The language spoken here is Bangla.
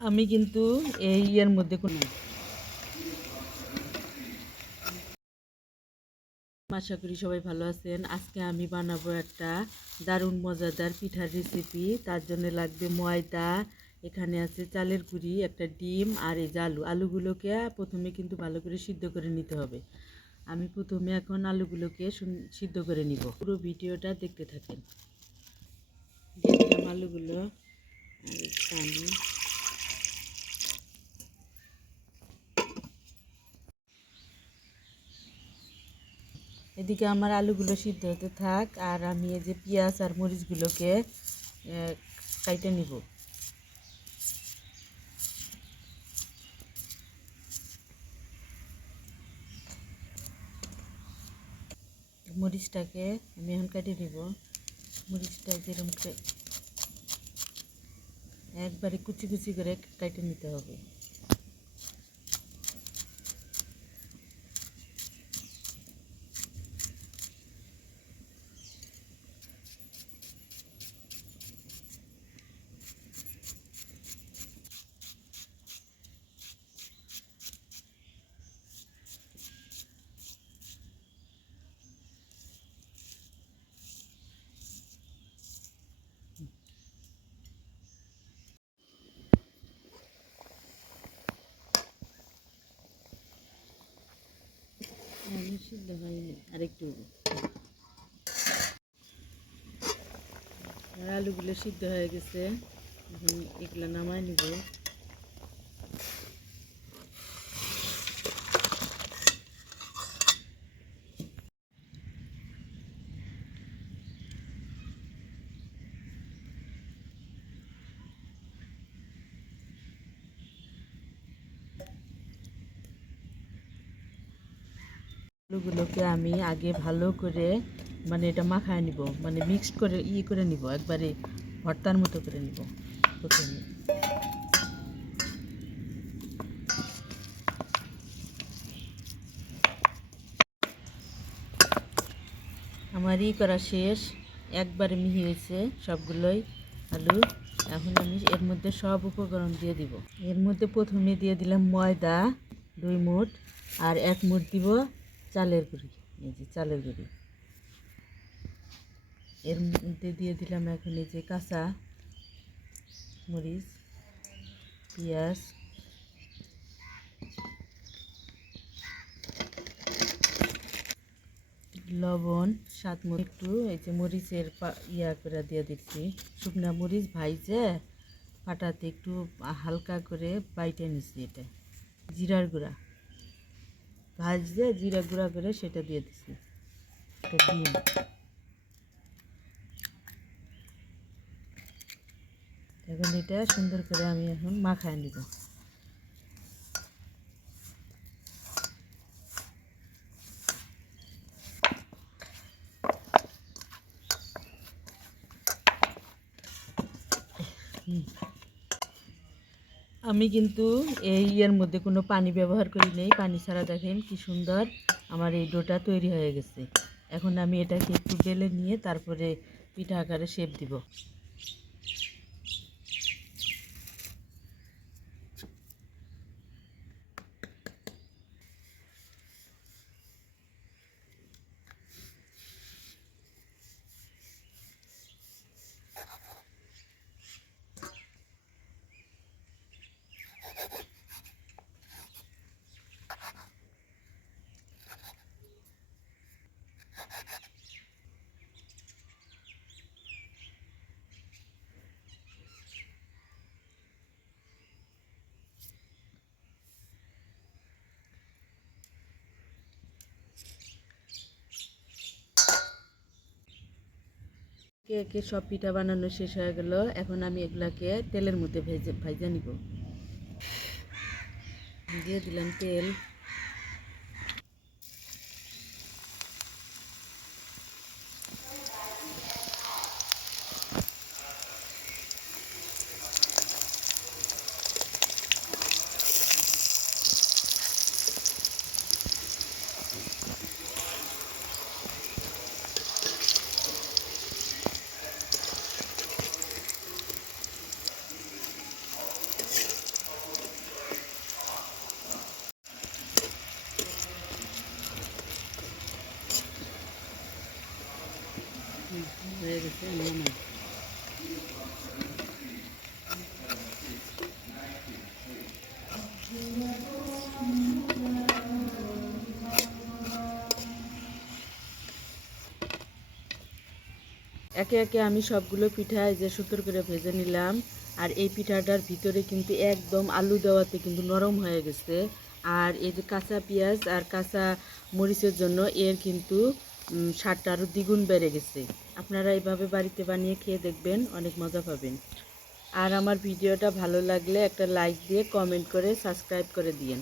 আমি কিন্তু এই এর মধ্যে কোনো আশা করি সবাই ভালো আছেন। আজকে আমি বানাবো একটা দারুণ মজাদার পিঠার রেসিপি। তার জন্য লাগবে ময়দা, এখানে আছে চালের গুঁড়ি, একটা ডিম আর এই যে আলুগুলোকে প্রথমে কিন্তু ভালো করে সিদ্ধ করে নিতে হবে। আমি প্রথমে এখন আলুগুলোকে সিদ্ধ করে নিব। পুরো ভিডিওটা দেখতে থাকেন। দিয়ে দিলাম আলুগুলো আর পানি। এদিকে আমার আলুগুলো সিদ্ধ হতে থাক আর আমি এই যে পেঁয়াজ আর মরিচগুলোকে কাইটে নিব। মরিচটাকে আমি এখন কাটিয়ে নিব। মরিচটা যেরকম একবারে কুচি কুচি করে কাটে নিতে হবে। সিদ্ধ হয়নি, আরেকটু আলুগুলো সিদ্ধ হয়ে গেছে। এখন এগুলো নামাই নিব। আলুগুলোকে আমি আগে ভালো করে এটা মাখায় নিব, মিক্সড করে করে নিব, একবারে ভর্তার মতো করে নিব প্রথমে। আমার করা শেষ, একবারে মিহি হয়েছে সবগুলোই আলু। এখন আমি এর মধ্যে সব উপকরণ দিয়ে দিব। এর মধ্যে প্রথমে দিয়ে দিলাম ময়দা 2 মুঠ, আর 1 মুঠ দিব চালের গুঁড়ি। এই যে চালের গুঁড়ি। এর মধ্যে দিয়ে দিলাম এখন এই যে কাঁচা মরিচ, পেঁয়াজ, লবণ স্বাদ মতো, একটু এই যে মরিচের করে দিয়ে দিচ্ছি। শুকনা মরিচ ভাইজে পাটাতে একটু হালকা করে বাইটে নিচ্ছি। এটা জিরার গুঁড়া ভাজতে জিরা গুঁড়া করে সেটা দিয়ে দিচ্ছি। ডিম, এখন এটা সুন্দর করে আমি এখন মাখায় নিব। আমি কিন্তু এই এর মধ্যে কোনো পানি ব্যবহার করি নেই, পানি ছাড়া দেখেন কি সুন্দর আমার এই ডোটা তৈরি হয়ে গেছে। এখন আমি এটাকে একটু বেলে নিয়ে তারপরে পিঠা আকারে শেপ দিব। একে সব পিঠা বানানো শেষ হয়ে গেল। এখন আমি এগুলাকে তেলের মধ্যে ভাজে নিব। দিয়ে দিলাম তেল। একে একে আমি সবগুলো পিঠা এই যে সুন্দর করে ভেজে নিলাম। আর এই পিঠাটার ভিতরে কিন্তু একদম আলু দেওয়াতে কিন্তু নরম হয়ে গেছে। আর এই যে কাঁচা পেঁয়াজ আর কাঁচা মরিচের জন্য এর কিন্তু স্বাদটা আরও দ্বিগুণ বেড়ে গেছে। আপনারা এইভাবে বাড়িতে বানিয়ে খেয়ে দেখবেন, অনেক মজা পাবেন। আর আমার ভিডিওটা ভালো লাগলে একটা লাইক দিয়ে কমেন্ট করে সাবস্ক্রাইব করে দিয়েন।